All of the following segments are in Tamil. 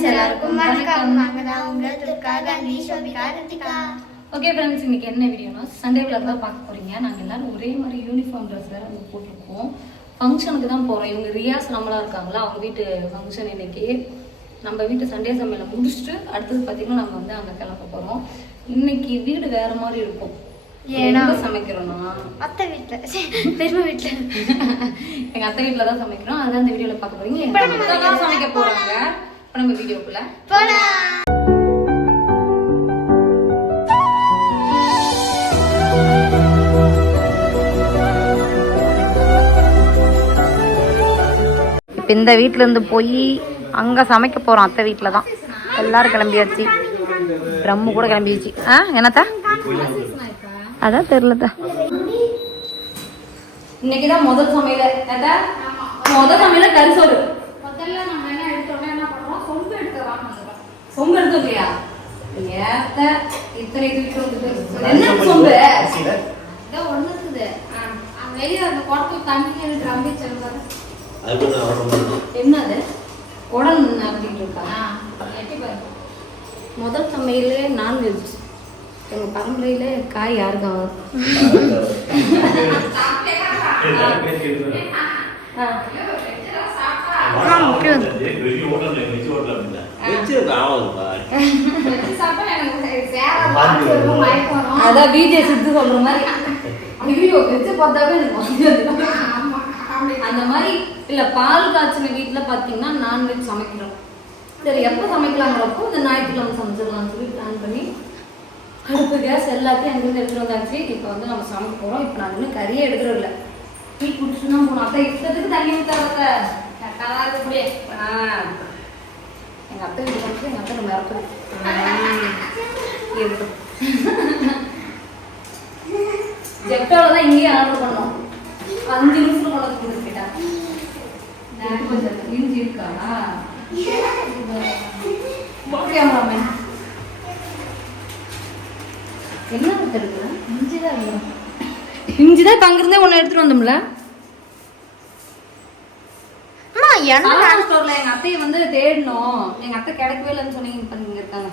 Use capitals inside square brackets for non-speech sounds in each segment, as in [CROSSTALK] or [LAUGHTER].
ஃப்ரெண்ட்ஸ் எல்லாருக்கும் வணக்கம். நாங்க தான் உங்கள் துர்கா காந்தி ஷோபிகா ரித்திகா. ஓகே ஃப்ரெண்ட்ஸ் இன்னைக்கு என்ன வீடியோனா சண்டே விளாக் தான் பார்க்க போறீங்க. நாங்கள் எல்லாரும் ஒரே மாதிரி யூனிஃபார்ம் ட்ரெஸ் வேற வந்து போட்டிருக்கோம். ஃபங்க்ஷனுக்கு தான் போகிறோம் இவங்க ரியாஸ் நம்மளா இருக்காங்களா? அவங்க வீட்டு ஃபங்க்ஷன் இன்னைக்கு. நம்ம வீட்டு சண்டே சமையலை முடிச்சுட்டு அடுத்தது பார்த்தீங்கன்னா நம்ம வந்து அங்கே கிளம்ப போகிறோம் இன்னைக்கு வீடு வேற மாதிரி இருக்கும். ஏன்னா? சமைக்கிறோம்னா? அத்தை வீட்டில் பெருமை வீட்டில் எங்க அத்தை வீட்டில் தான் சமைக்கிறோம். அதான் இந்த வீடியோவில் பார்க்க போறீங்க. சமைக்க போறாங்க. இப்போ நம்ம வீடியோக்குள்ள போலாம். இப்போ இந்த வீட்ல இருந்து போய் அங்க சமைக்க போறோம் அத்தை வீட்டில் தான். எல்லாரும் கிளம்பியாச்சு. ட்ரம்மு கூட கிளம்பியாச்சு. ஆ என்னத்தா? அதான் தெரியலதா இன்னைக்கு தான் முதல் சமையல. முதல் சமையல கறி சோறு முதல்ல நம்ம என்ன எடுத்தோம்னா என்ன பண்றோம் சொம்பு எடுத்துக்கலாம் சொம்பு எடுத்து இல்லையா? ஏத்த இத்தனை தூக்கிட்டு வந்துட்டு என்ன சொம்பு இதோ ஒண்ணு இருக்குது. வெளியே அந்த குடத்துல தண்ணி இருக்கு ரம்பி சொல்லுவாரு என்னது? உடன் அப்படின்னு இருக்கா? எட்டி பாருங்க முதல் சமையல் நான்வெஜ் எங்க பரம்பரையில காய் யாருக்கும் ஆகாது. ஆ. வச்சு அதான் விஜய் சித்து சொல்ற மாதிரி ஐயோ வெச்சு பார்த்தாவே எனக்கு அந்த மாதிரி இல்ல பால் காய்ச்சின வீட்டுல பாத்தீங்கன்னா நான்வெஜ் சமைக்கிறோம். சரி எப்ப சமைக்கலாங்கிறப்போ இந்த ஞாயிற்றுக்கிழமை சமைச்சிடலாம்னு சொல்லி பிளான் பண்ணி அடுப்பு கேஸ் எல்லாத்தையும் அங்கிருந்து எடுத்துட்டு வந்தாச்சு. இப்போ வந்து நம்ம சமைக்க போறோம். இப்போ நான் இன்னும் கறியே எடுக்கிறது இல்லை. டீ குடிச்சுட்டு தான் போனோம் அத்தை இஷ்டத்துக்கு தண்ணி ஊற்றாத கரெக்டாக தான் இருக்கக்கூடிய எங்க அத்தை வீட்டுக்கு வந்து எங்க அத்தை இறக்குது இருக்கட்டும் ஜெப்டோல தான் இங்கேயே ஆர்டர் பண்ணோம். அஞ்சு நிமிஷத்துல கொண்டு வந்து கொடுத்து போயிட்டாங்க நான் கொஞ்சம் இஞ்சி இருக்கா? கேமராமேன் என்ன இஞ்சி தான் இஞ்சி தான் அங்கிருந்தே ஒன்று எடுத்துட்டு வந்தோம்ல அம்மா என்ன ஸ்டோர்ல எங்க அத்தையை வந்து தேடணும். எங்க அத்தை கிடைக்கவே இல்லைன்னு இப்ப இங்க இருக்காங்க.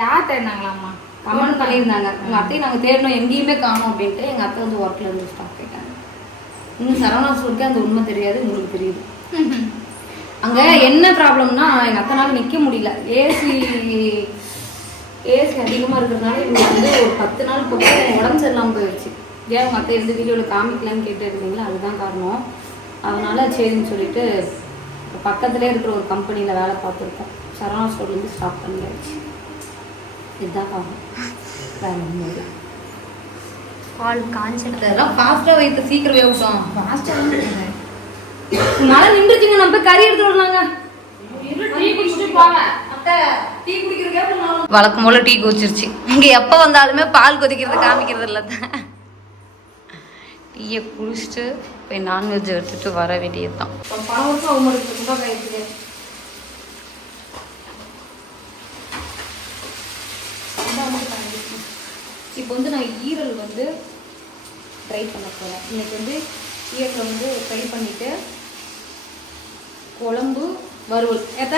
யார் தேடினாங்களாம்மா? கமெண்ட் பண்ணியிருந்தாங்க உங்க அத்தையை நாங்க தேடணும் எங்கேயுமே காணோம் அப்படின்ட்டு எங்க அத்தை வந்து ஒர்க்ல இருந்து ஸ்டாப் போயிட்டாங்க இன்னும் சரவணா ஸ்டோருக்கு அந்த உண்மை தெரியாது உங்களுக்கு தெரியுது. அங்க என்ன ப்ராப்ளம்னா எங்க அத்தனால நிக்க முடியல. ஏசி ஏசி அதிகமா இருக்கிறதுனால இவங்க வந்து ஒரு பத்து நாள் பக்கம் உடம்பு சரியில்லாம போயிடுச்சு. ஏன் அத்தை எந்த வீடியோல காமிக்கலான்னு கேட்டு இருக்கீங்களா அதுதான் காரணம். அதனால சரின்னு சொல்லிட்டு பக்கத்துலேயே இருக்கிற ஒரு கம்பெனியில் வேலை பார்த்துருக்கோம். சரவணா ஸ்டோர்லேருந்து ஸ்டாப் பண்ணியாச்சு. இதுதான் காரணம். வேற ஒன்றும் இல்லை. பால் காஞ்சிட்டு அதெல்லாம் ஃபாஸ்ட்டாக வைத்து சீக்கிரம் வேவிட்டோம் ஃபாஸ்ட்டாக மழை நின்றுச்சுங்க நம்ம கறி எடுத்து விடலாங்க டீ குடிச்சிட்டு போங்க அத்தை டீ குடிக்கிறதுக்கே வழக்கம் போல டீ குடிச்சிருச்சு. இங்க எப்ப வந்தாலுமே பால் கொதிக்கிறது காமிக்கிறது இல்ல டீயை குடிச்சிட்டு போய் நான்வெஜ் எடுத்துட்டு வர வேண்டியது தான் இப்போ வந்து நான் ஈரல் வந்து ட்ரை பண்ண போகிறேன் இன்னைக்கு வந்து ஈரல் வந்து ஃப்ரை பண்ணிட்டு குழம்பு வறுவல். ஏத்த?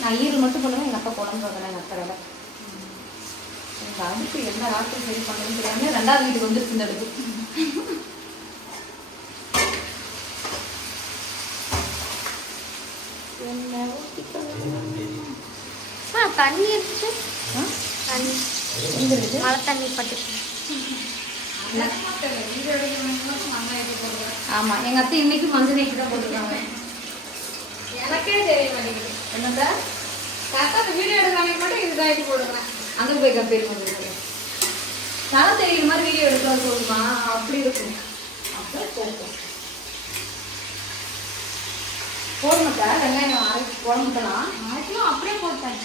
நான் ஈரல் மட்டும் பண்ணுவேன் எங்கள் அப்பா குழம்பு வைக்கிறேன் எங்கள் அத்தை வேலை இந்த அடுப்பு என்ன ராத்திரி சரி தெரியாம ரெண்டாவது வீட்டுக்கு வந்துருச்சு இந்த அடுப்பு தண்ணி இருந்துச்சு? தண்ணி? மழை தண்ணி பட்டுச்சு ஆமா எங்க அத்தை இன்னைக்கு மஞ்சள் தான் போட்டுருக்காங்க. எனக்கே தெரிய மாட்டேங்குது. என்னத்த? கரெக்டாக அந்த வீடியோ எடுக்க மட்டும் இதுதான் போடுறேன். அங்க போய் கம்பேர் பண்ணுறது தலை தெரியுற மாதிரி வீடியோ எடுக்கலாம் சொல்லுமா அப்படி இருக்கும். அப்படியே போகும் போடமாட்டா வெங்காயம் அரைச்சி குழம்புக்கலாம். ஆச்சும் அப்படியே போட்டேன்.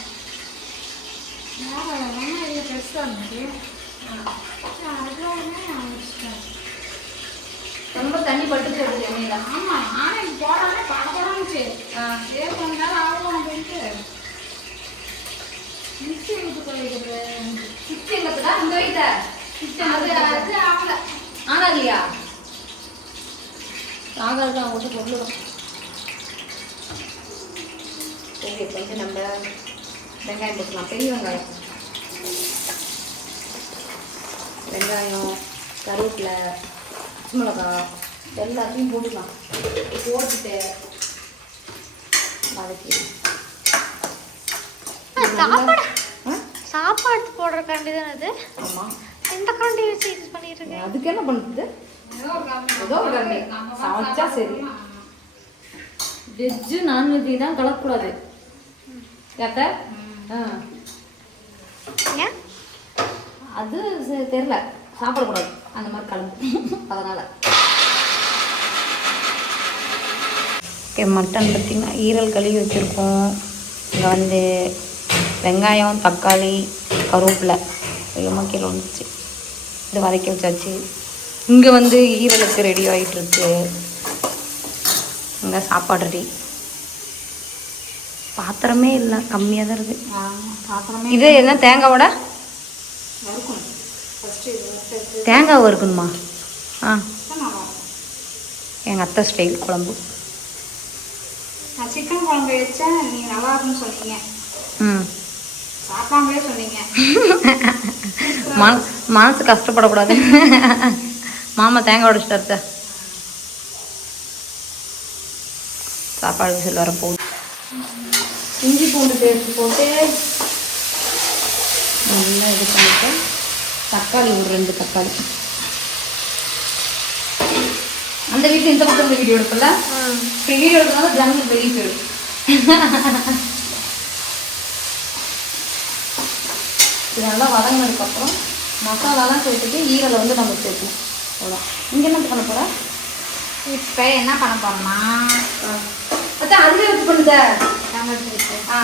வேற வேணா இது பெருசாக இருந்துச்சு. ரொம்ப தண்ணி பட்டு போடுது எண்ணெயில. ஆமா நானே போடாம படப்படாமச்சு ஏ கொஞ்ச நேரம் ஆகும் அப்படின்ட்டு மிக்சி ஊற்றி கொள்ளிக்கிறது கிச்சன் எங்கப்பதா இந்த வைத்த கிச்சன் அது அது ஆகல ஆனா இல்லையா ஆகாது அவங்க பொருள் தான் இதுக்கு வந்து நம்ம வெங்காயம் போட்டுக்கலாம். பெரிய வெங்காயம். வெங்காயம் கருவேப்பிலை மிளகா எல்லாத்தையும் போட்டுக்கலாம். போட்டுட்டு வதக்கி சாப்பாடு. சாப்பாடு போடுற கண்டி தானே அது ஆமாம் எந்த கண்டி வச்சு யூஸ் பண்ணிட்டு இருக்கேன் அதுக்கு என்ன பண்ணுறது ஏதோ ஒரு கண்ணி சமைச்சா சரி. வெஜ்ஜு நான்வெஜ் தான் கலக்கக்கூடாது. கேட்ட? அது ச- தெரியல. சாப்பிடக்கூடாது. அந்த மாதிரி கலந்து அதனால். ஓகே மட்டன் பார்த்திங்கன்னா ஈரல் கழுவி வச்சுருக்கோம். இங்கே வந்து வெங்காயம் தக்காளி கருவேப்பிலை அதிகமாக கீழே வந்துச்சு. இது வதக்கி வச்சாச்சு. இங்கே வந்து ஈரலுக்கு ரெடி ஆகிட்டு இருக்கு இங்கே சாப்பாடு ரெடி பாத்திரமே இல்லை கம்மியாக தான் இருக்குது இது என்ன தேங்காய் வடை? தேங்காய் வறுக்கணுமா? ஆ. எங்கள் அத்தை ஸ்டைல் குழம்பு. நான் சிக்கன் குழம்பு வச்சேன். நீங்கள் நல்லா இருக்குன்னு சொன்னீங்க. ம். சாப்பிடாமலே சொன்னீங்க. [LAUGHS] மன மனசு கஷ்டப்படக்கூடாது. மாமா தேங்காய் உடச்சிட்டு சாப்பாடு விசில் வர போகுது. இஞ்சி பூண்டு பேஸ்ட் போட்டு நல்லா இது பண்ணிட்டு தக்காளி ஒரு ரெண்டு தக்காளி. அந்த வீட்டில் இந்த பக்கம் இந்த வீடியோ எடுக்கல வீடியோ எடுக்கிறதால ஜன்னல் வெளியே போயிடும். [LAUGHS] இது நல்லா வதங்கினதுக்கப்புறம் மசாலாலாம் சேர்த்துட்டு ஈரலை வந்து நம்ம சேர்க்கணும் அவ்வளோ இங்கே என்ன பண்ண போகிற இப்போ என்ன பண்ண போறோம்னா அச்சா அதுவே வச்சு பண்ணுத ஆ.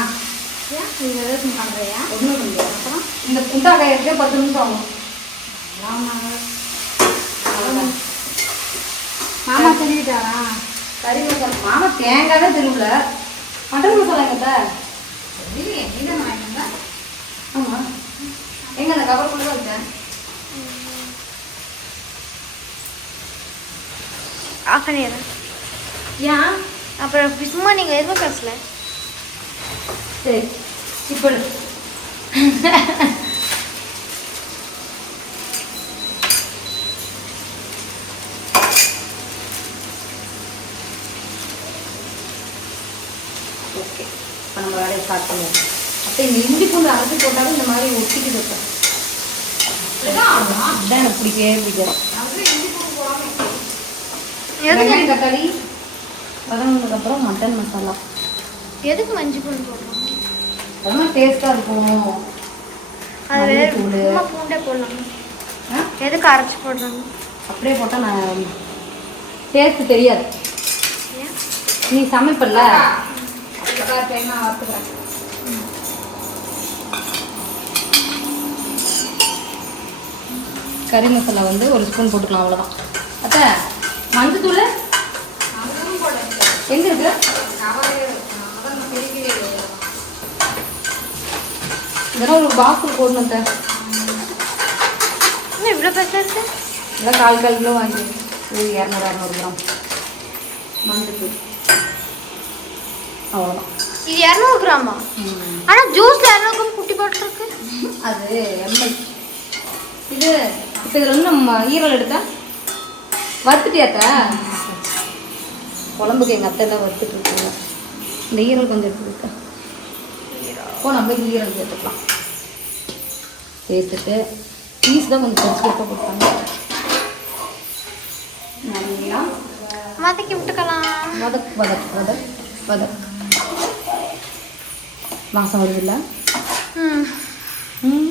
ஏன்? இது எதுவும் பண்ணுறியா ஒன்றும் இல்லை அப்புறம்? இந்த குண்டா பத்து நிமிஷம் ஆகும். மாமா சொல்லிட்டாரா கறி மசாலா. மாமா தேங்காய் தான் திரும்பல மட்டன் மசாலா எங்கத்த ஆமாம் எங்க அந்த கவர் கூட வச்சேன் ஆஃப் பண்ணிடுறேன் ஏன் அப்புறம் சும்மா நீங்கள் எதுவும் பேசல? சரி இப்போ ஓகே இப்போ நம்ம வேலையை ஸ்டார்ட் பண்ணுவோம். அப்போ இந்த இஞ்சி பூண்டு அரைச்சி போட்டாலும் இந்த மாதிரி ஒட்டிக்கிது இப்போ அதான் எனக்கு பிடிக்கவே பிடிக்காது. எதுக்கு? வெங்காயம் தக்காளி வதங்கினதுக்கப்புறம் மட்டன் மசாலா எதுக்கு மஞ்சள் பூண்டு போடுறோம் ரொம்ப டேஸ்ட்டாக இருக்கும். அது வேறு மல்லித்தூளு. சும்மா பூண்டே போடலாம்? எதுக்கு அரைச்சி போடுறாங்க அப்படியே போட்டால் நான் டேஸ்ட் தெரியாது. நீ சமைப்பல்ல? தேங்காய் வறுத்துக்கிறேன். கறி மசாலா வந்து ஒரு ஸ்பூன் போட்டுக்கலாம் அவ்வளோதான் அத்தை மஞ்சத்தூள்? எங்கே இருக்கு? இதெல்லாம் ஒரு பாக்ஸில் போடணும் அத்தை. இன்னும் இவ்வளோ இருக்கு? இதெல்லாம் கால் கால் கிலோ வாங்கி ஒரு இரநூறு இரநூறு கிராம். மஞ்சத்தூள். அவ்வளோதான் இது இரநூறு கிராமா? ஆனால் ஜூஸில் இரநூறு கிராம் குட்டி போட்டுருக்கு அது எம்எல் இது இப்போ இதில் வந்து நம்ம ஈரல் எடுத்தா வறுத்துட்டியாத்தா? குழம்புக்கு எங்கள் அத்தை எல்லாம் வறுத்துட்டு இருக்காங்க இந்த ஈரல் கொஞ்சம் எடுத்துருக்க இப்போ நம்ம ஈரல் சேர்த்துக்கலாம். சேர்த்துட்டு பீஸ் தான் கொஞ்சம் பெருசு பெருசாக போட்டாங்க நல்லா வதக்கி விட்டுக்கலாம். வதக் வதக் வதக் வதக். வாசம் வருதுல்ல? ம். ம்.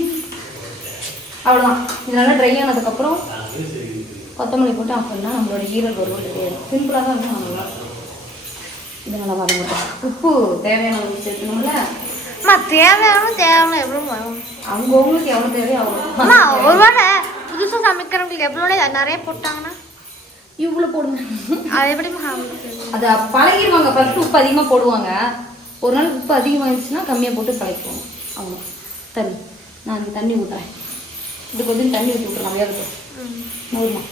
அவ்வளோதான் இது நல்லா ட்ரை ஆனதுக்கப்புறம் கொத்தமல்லி போட்டு ஆஃப் பண்ணால் நம்மளோட ஈரல் வரும். சிம்பிளாக தான் இருக்கும். நல்லா இது நல்லா வதங்கட்டும் உப்பு தேவையான உப்பு சேர்க்கணும்ல? அம்மா தேவையான தேவையான எவ்வளோ வரும்? அவங்கவுங்களுக்கு எவ்வளோ தேவையோ அவ்வளோ ஒருவேளை புதுசாக சமைக்கிறவங்களுக்கு எவ்வளோ நிறைய போட்டாங்கன்னா? இவ்வளோ போடுங்க. அது எப்படி அது பழகிடுவாங்க. ஃபஸ்ட்டு உப்பு அதிகமாக போடுவாங்க. ஒரு நாள் உப்பு அதிகமாகிடுச்சுன்னா கம்மியாக போட்டு பழகிக்குவாங்க அவ்வளோ தண்ணி. நான் தண்ணி ஊற்றுறேன் இது கொஞ்சம் தண்ணி ஊற்றி விட்றலாம் வேகட்டும் போதுமா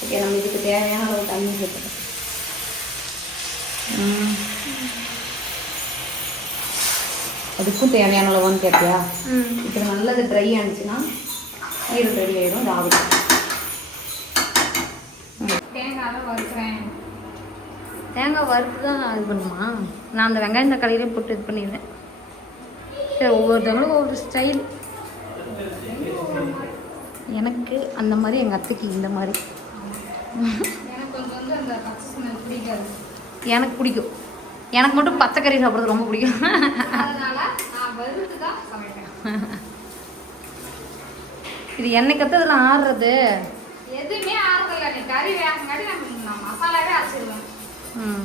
ஓகே நம்ம இதுக்கு தேவையான அளவு தண்ணி சேர்த்துக்கலாம். ம். அதுக்கும் தேவையான அளவான்னு கேட்பியா ம். இப்போ நல்லது ட்ரை ஆனிச்சுன்னா ஈரல் ரெடி ஆயிடும் ராவிடி தேங்காய் வறுக்கிறேன். தேங்காய் வறுத்து தான் இது பண்ணுமா? நான் அந்த வெங்காயம் தக்காளியிலே போட்டு இது பண்ணிடுவேன். ஒவ்வொருத்தவங்களுக்கும் ஒவ்வொரு ஸ்டைல் எனக்கு அந்த மாதிரி எங்கள் அத்தைக்கு இந்த மாதிரி. எனக்கு பிடிக்கும். எனக்கு மட்டும் பச்சை கறி சாப்பிட்றது ரொம்ப பிடிக்கும். இது என்னை கத்ததில் ஆடுறது எதுவுமே ஆறுதில்ல. நீ கறி வேகங்காட்டி நம்ம மசாலாவே அரைச்சிடுவேன் ம்.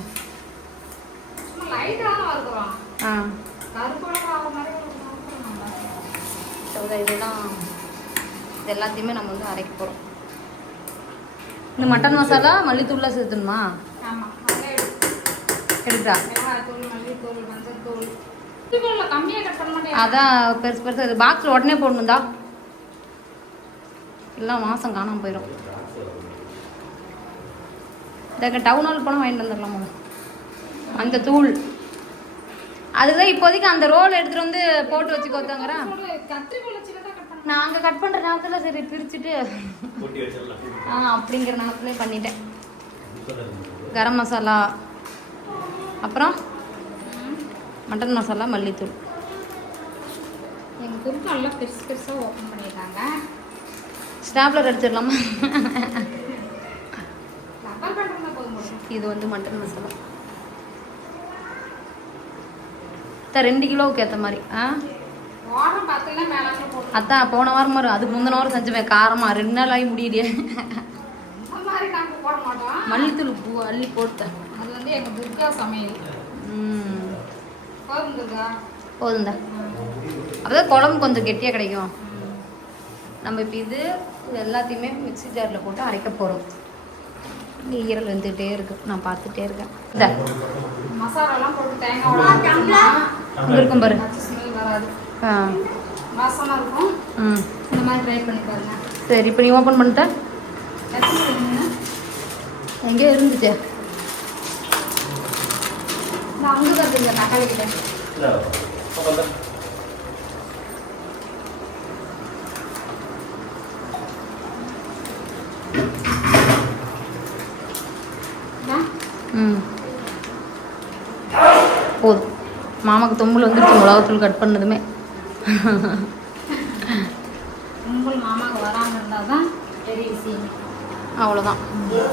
லைட்டாக தான் வறுக்கிறோம். ஆ. கருப்போட ஆகிற மாதிரி. சரி, இதெல்லாம் இது எல்லாத்தையுமே நம்ம வந்து அரைக்க போகிறோம் இந்த மட்டன் மசாலா மல்லித்தூள்லாம் சேர்த்துணுமா? ஆமா அதே எடுத்தா மிளகாய்த்தூள் மல்லித்தூள் மஞ்சள்தூள் இதுக்குள்ள கம்மியாக கட் பண்ண மாட்டேன்? அதான் பெருசு பெருசு அது பாக்ஸில் உடனே போடணும்டா. எல்லாம் வாசம் காணாம போயிடும் இந்த டவுன் ஹால் போனால் வாங்கிட்டு வந்துடலாமா அந்த தூள். அதுதான் இப்போதைக்கு அந்த ரோல் எடுத்துட்டு வந்து போட்டு வச்சு பண்ண நான் அங்கே கட் பண்ணுற நேரத்தில் சரி பிரிச்சுட்டு. ஆ அப்படிங்கிற நேரத்துலேயே பண்ணிட்டேன். கரம் மசாலா. அப்புறம் மட்டன் மசாலா மல்லித்தூள். எங்கள் குரூப் நல்லா பெருசு பெருசாக ஓப்பன் பண்ணியிருக்காங்க ஸ்டாப்லர் அடிச்சிடலாமா இது வந்து மட்டன் மசாலா. அத்தா ரெண்டு கிலோவுக்கு ஏற்ற மாதிரி. ஆ? அதான் போன வாரம் வரும் அதுக்கு முந்தின வாரம் செஞ்சுவேன். காரமாக ரெண்டு நாள் ஆகி முடியலையே. மல்லித்தூள் பூ அள்ளி போட்டேன். அது வந்து எங்கள் துர்கா சமையல். போதும் துர்கா. போதும்டா அப்பதான் குழம்பு கொஞ்சம் கெட்டியாக கிடைக்கும். நம்ம இப்போ இது எல்லாத்தையுமே மிக்ஸி ஜாரில் போட்டு அரைக்க போகிறோம் ஈரல் வந்துகிட்டே இருக்கு. நான் பார்த்துட்டே இருக்கேன். இந்த. மசாலாலாம் போட்டு தேங்காய் அங்கே இருக்கும் பாரு. வராது. ஆ. வாசமாக இருக்கும். ம். இந்த மாதிரி ட்ரை பண்ணி பாருங்க. சரி இப்போ நீ ஓப்பன் பண்ணிட்ட? எங்கேயோ இருந்துச்சே. நான் அங்கே கற்றுங்க தக்காளி கிட்ட. ம் போதும் மாமாக்கு தொம்புல வந்துருச்சு மிளகாத்தூள் கட் பண்ணதுமே. உங்கள் மாமாவுக்கு வராமல் இருந்தால் தான் பெரிய விஷயம். அவ்வளோதான்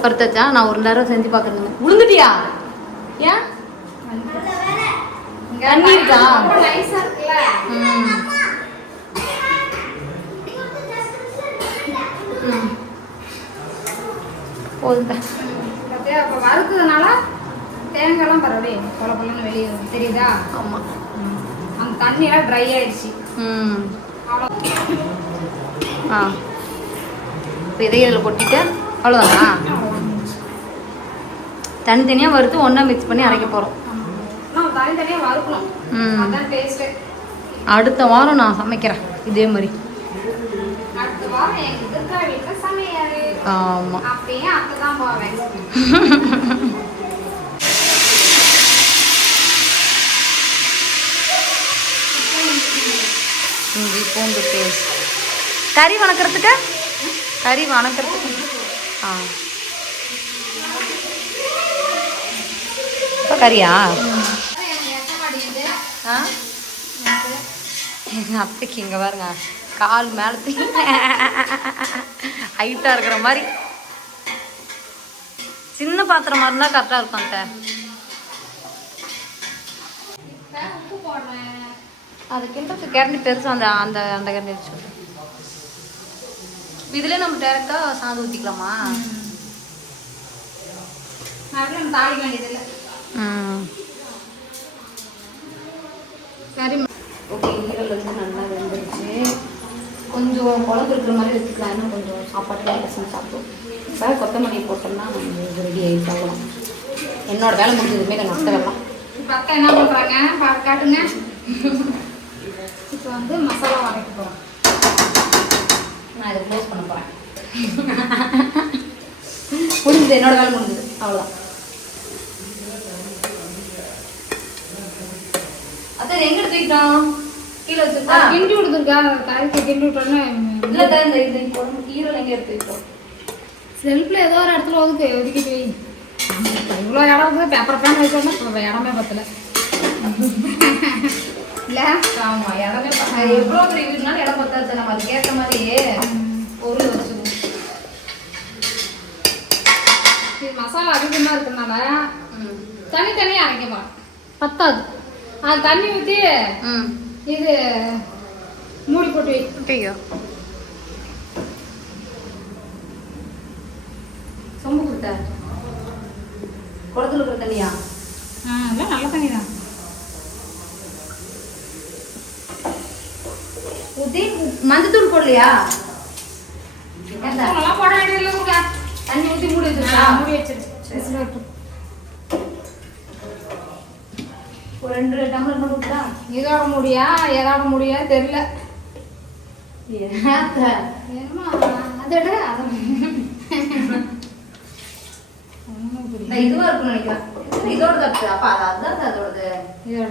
பருத்தாச்சா? நான் ஒரு நேரம் செஞ்சு பார்க்குறேங்க விழுந்துட்டியா ஏன்? தண்ணி இருக்கா? போதும் வறுத்ததுனால தேங்காய்லாம் பரவாயில்லையே. கொல கொலன்னு வெளியே. தெரியுதா? ஆமாம் அந்த தண்ணியெல்லாம் ட்ரை ஆயிடுச்சு. ம். ஆ. இப்போ இதையும் இதில் கொட்டிட்டு அவ்வளோதானா தனித்தனியாக வறுத்து ஒன்றா மிக்ஸ் பண்ணி அரைக்க போகிறோம் தனித்தனியாக வறுக்கணும். ம். அதான் டேஸ்ட்டு அடுத்த வாரம் நான் சமைக்கிறேன். இதே மாதிரி. ஆமாம் அப்படியே அத்தை தான் போவேன். [LAUGHS] இஞ்சி பூண்டு பேஸ்ட் கறி வணக்கிறதுக்கு? கறி வணக்கிறதுக்கு. ஆ. இப்போ கறியா? ஆ? எங்கள் அத்தைக்கு இங்கே பாருங்க. கால் மேலே ஹைட்டாக இருக்கிற மாதிரி. சின்ன பாத்திரமா இருந்தால் கரெக்டாக இருக்கும் அத்தை இப்போ உப்பு போடுறேன் அது கிண்டத்துக்கு கேரண்டி பெருசு அந்த அந்த அந்த கேரண்டி வச்சு இதுலேயே நம்ம டேரெக்டாக சாதம் ஊற்றிக்கலாமா மறுபடியும் நம்ம தாளிக்க வேண்டியதில்லை. சரி. ஓகே ஈரல் வந்து நல்லா வெந்துருச்சு. கொஞ்சம் குழம்பு இருக்கிற மாதிரி வச்சுக்கலாம் இன்னும் கொஞ்சம் சாப்பாட்டில் பசங்க சாப்பிடும் இப்போ கொத்தமல்லி போட்டோம்னா இது ரெடி அவ்வளோ என்னோட வேலை முடிஞ்சதுமே எனக்கு மற்ற வேலை இப்போ அக்கா என்ன பண்ணுறாங்க? காட்டுங்க. இப்போ வந்து மசாலா வதக்க போகிறோம் நான் இதை க்ளோஸ் பண்ண போகிறேன் முடிஞ்சது என்னோட வேலை முடிஞ்சது. அவ்வளோதான் சரி எங்க தூக்கிட்டோம் கீழே வச்சிருக்கா? கிண்டி விடுதுக்கா கறிக்கு கிண்டி விட்டோன்னே இல்ல தான் இந்த குழம்பு ஈரல் எங்க எடுத்து வைக்கிறோம் செல்ஃபில் ஏதோ ஒரு இடத்துல ஒதுக்கு ஒதுக்கிட்டு வை. இவ்வளோ இடம் இருக்குது பேப்பர் பேன் வச்சோன்னா இப்போ இடமே பத்தல. ஆமா இடமே எவ்வளவு பெரிய வீடுனாலும் இடம் பத்தாது நம்ம அதுக்கு ஏத்த மாதிரியே பொருள் வச்சுக்கணும். இது மசாலா அதிகமாக இருக்கறனால ம். தனித்தனியாக அரைக்கப்பா பத்தாது. அது தண்ணி ஊற்றி ம். இது மூடி போட்டு வை. ஐயோ. சொம்பு கொடுத்த குளத்துல இருக்கிற தண்ணியா? ஆ இல்லை நல்ல தண்ணி தான் ஊத்தி மஞ்சத்தூள் போடலையா? போட வேண்டியதில்லை தண்ணி ஊத்தி மூடி வச்சிருக்கா? மூடி வச்சிரு விசில் விட்டு. ஒரு ரெண்டு டம்ளர் மட்டும் ஊத்துடா இதோட முடியா? எதோட முடியா? தெரியல. அதோட இதுவா இருக்கும்னு நினைக்கிறேன். இது இதோட தட்டு அப்ப அது அதான் அதோடது. இதோட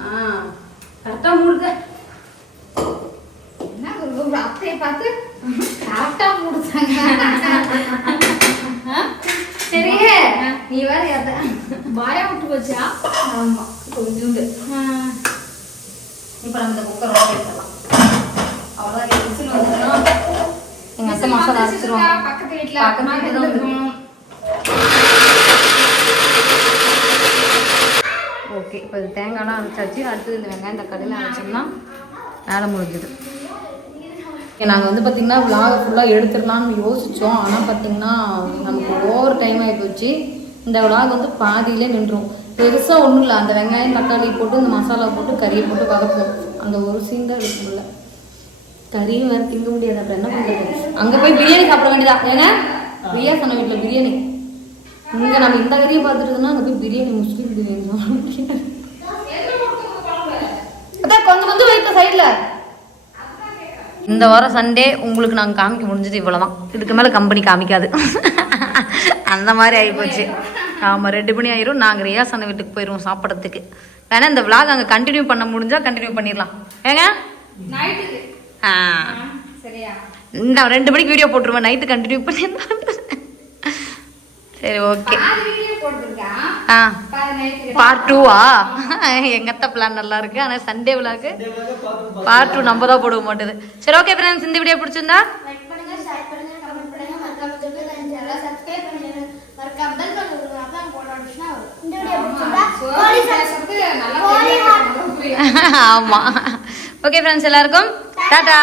ஆ. கரெக்டா மூடுத என்ன ஒரு அத்தையை பார்த்து கரெக்டாக முடிச்சாங்க. சரி நீ வேற ஏத்த பயம் விட்டு போச்சா? ஆமா கொஞ்சோண்டு. இப்ப நம்ம இந்த குக்கர் ஓட எடுத்துடலாம். அவ்வளவுதான் விசில் வந்துச்சுன்னா எங்க அத்தை மசாலா அரைச்சிருவாங்க. பக்கத்து வீட்டுல பக்கத்து வீட்டுல இருந்திருக்கும். ஓகே இப்போ இது தேங்காய்லாம் அரைச்சாச்சு. அடுத்தது இந்த வெங்காயம் தக்காளிலாம் அரைச்சோம்னா வேலை முடிஞ்சுது. நாங்கள் வந்து பார்த்திங்கன்னா விலாக ஃபுல்லாக எடுத்துடலாம்னு யோசித்தோம் ஆனால் பார்த்திங்கன்னா நமக்கு ஓவர் டைம் ஆகி போச்சு இந்த விலாக் வந்து பாதியிலே நின்றோம். பெருசாக ஒன்றும் இல்லை. அந்த வெங்காயம் தக்காளி போட்டு இந்த மசாலா போட்டு கறியை போட்டு வதப்போம். அந்த ஒரு சீன் தான் எடுக்க கறியும் வேறு திங்க முடியாது. அப்புறம் என்ன பண்ணுறது அங்கே போய் பிரியாணி சாப்பிட வேண்டியதா? ஏங்க? பிரியா சொன்ன வீட்டில் பிரியாணி. இங்கே நம்ம இந்த கறியை பார்த்துட்டு அங்கே போய் பிரியாணி முஸ்லீம் பிரியாணி அதான் கொஞ்சம் கொஞ்சம் வைத்த சைடில் இந்த வாரம் சண்டே உங்களுக்கு நாங்கள் காமிக்க முடிஞ்சது இவ்வளோதான் இதுக்கு மேலே கம்பெனி காமிக்காது. அந்த மாதிரி ஆகிப்போச்சு ஆமாம் ரெண்டு மணி ஆயிரும். நாங்கள் ரியாஸ் வீட்டுக்கு போயிடுவோம் சாப்பிட்றதுக்கு. வேணா இந்த விளாக் அங்கே கண்டினியூ பண்ண முடிஞ்சால் கண்டினியூ பண்ணிடலாம். ஏங்க? ஆ. நான் ரெண்டு மணிக்கு வீடியோ போட்டுருவேன். நைட்டு கண்டினியூ பண்ணிடலாம். சரி ஓகே ஆ. பார்ட் டூவா [LAUGHS] எங்கத்த பிளான் நல்லா இருக்கு. ஆனால் சண்டே விழாக்கு பார்ட் டூ நம்ம தான் போடுவோம் மாட்டேது. சரி ஓகே ஃப்ரெண்ட்ஸ் இந்த வீடியோ பிடிச்சிருந்தா. ஆமாம் ஓகே ஃப்ரெண்ட்ஸ் எல்லாருக்கும் டாடா